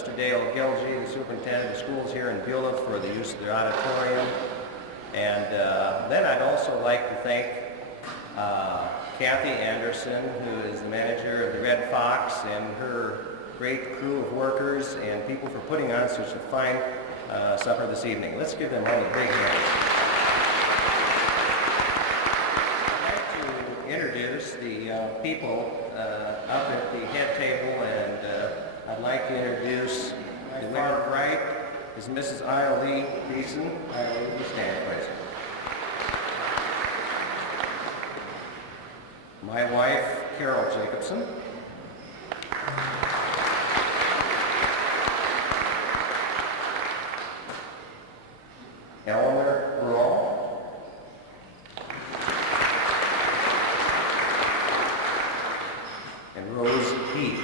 Mr. Dale Gilgee, the superintendent of schools here in Beulah, for the use of their auditorium. And then I'd also like to thank Kathy Anderson, who is the manager of the Red Fox, and her great crew of workers and people for putting on such a fine supper this evening. Let's give them all a big hand. I'd like to introduce the people up at the head table, and I'd like to introduce the far right is Mrs. Ida Lee Basin. Ida Lee, will you stand, please? My wife, Carol Jacobson. Eleanor Grahl. And Rose Heath.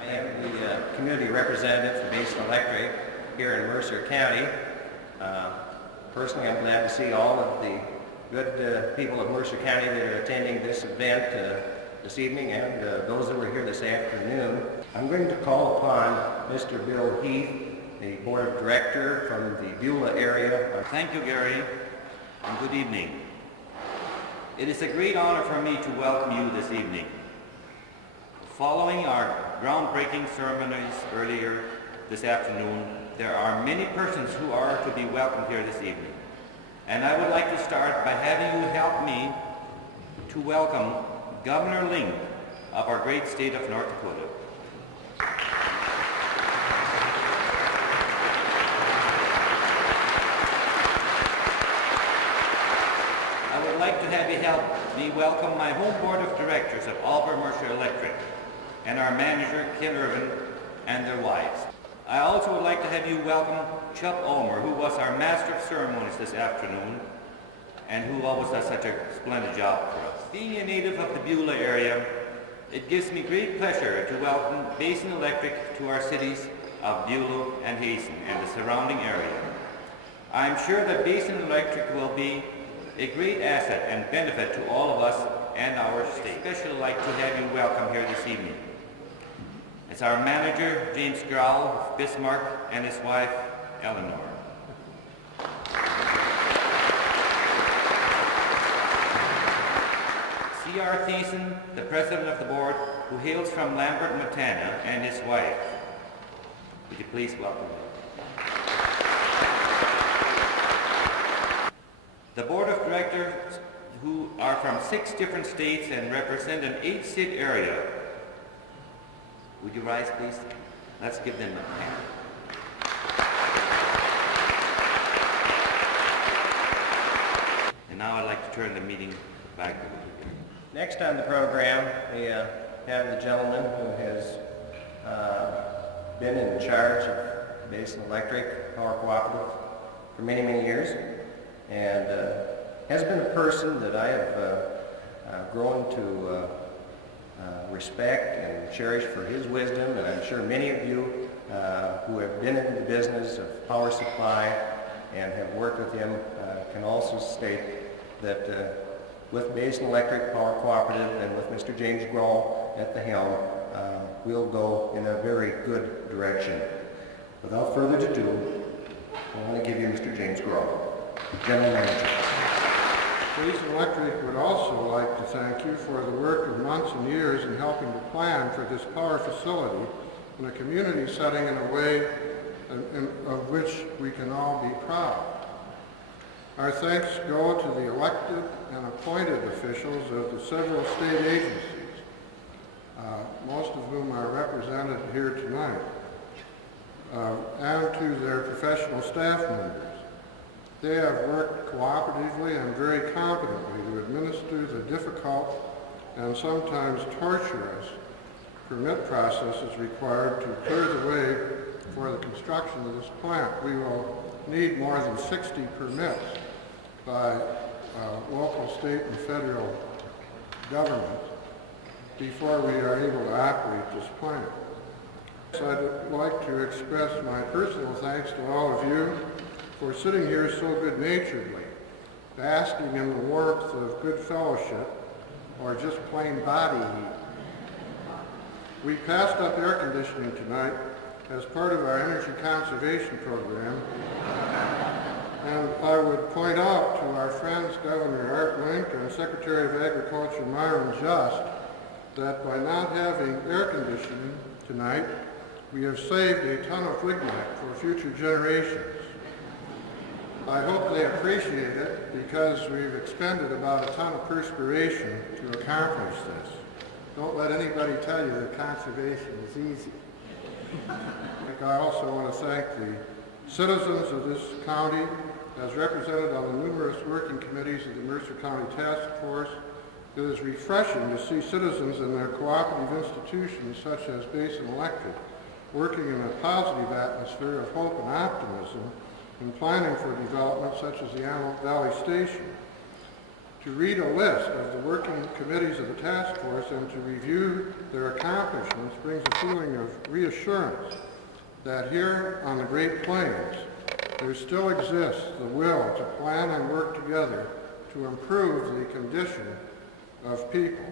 I am the community representative for Basin Electric here in Mercer County. Personally, I'm glad to see all of the good people of Mercer County that are attending this event this evening, and those that were here this afternoon. I'm going to call upon Mr. Bill Heth, the Board of Director from the Beulah area. Thank you, Gary, and good evening. It is a great honor for me to welcome you this evening. Following our groundbreaking ceremonies earlier this afternoon, there are many persons who are to be welcomed here this evening. And I would like to start by having you help me to welcome Governor Ling of our great state of North Dakota. I would like to have you help me welcome my home board of directors of Mercer Electric and our manager, Ken Irvin, and their wives. I also would like to have you welcome Chuck Ulmer, who was our master of ceremonies this afternoon and who always does such a splendid job for us. Being a native of the Beulah area, it gives me great pleasure to welcome Basin Electric to our cities of Beulah and Hazen and the surrounding area. I'm sure that Basin Electric will be a great asset and benefit to all of us and our state. I'd especially like to have you welcome here this evening. It's our manager, James Grahl of Bismarck, and his wife, Eleanor. C.R. Thiessen, the president of the board, who hails from Lambert, Montana, and his wife. Would you please welcome them? The board of directors, who are from 6 different states and represent an 8-state area. Would you rise, please? Let's give them a hand. And now I'd like to turn the meeting back over to you. Next on the program, we have the gentleman who has been in charge of Basin Electric Power Cooperative for many, many years, and has been a person that I have grown to respect and cherish for his wisdom, and I'm sure many of you who have been in the business of power supply and have worked with him can also state that with Basin Electric Power Cooperative and with Mr. James Grahl at the helm, we'll go in a very good direction. Without further ado, I want to give you Mr. James Grahl, General Manager. Basin Electric would also like to thank you for the work of months and years in helping to plan for this power facility in a community setting in a way of which we can all be proud. Our thanks go to the elected and appointed officials of the several state agencies, most of whom are represented here tonight, and to their professional staff members. They have worked cooperatively and very competently to administer the difficult and sometimes torturous permit processes required to clear the way for the construction of this plant. We will need more than 60 permits by local, state, and federal governments before we are able to operate this plant. So I'd like to express my personal thanks to all of you for sitting here so good-naturedly, basking in the warmth of good fellowship or just plain body heat. We passed up air conditioning tonight as part of our energy conservation program, and I would point out to our friends Governor Art Link and Secretary of Agriculture Myron Just that by not having air conditioning tonight, we have saved a ton of lignite for future generations. I hope they appreciate it because we've expended about a ton of perspiration to accomplish this. Don't let anybody tell you that conservation is easy. I also want to thank the citizens of this county as represented on the numerous working committees of the Mercer County Task Force. It is refreshing to see citizens in their cooperative institutions such as Basin Electric working in a positive atmosphere of hope and optimism in planning for development such as the Antelope Valley Station. To read a list of the working committees of the task force and to review their accomplishments brings a feeling of reassurance that here on the Great Plains there still exists the will to plan and work together to improve the condition of people.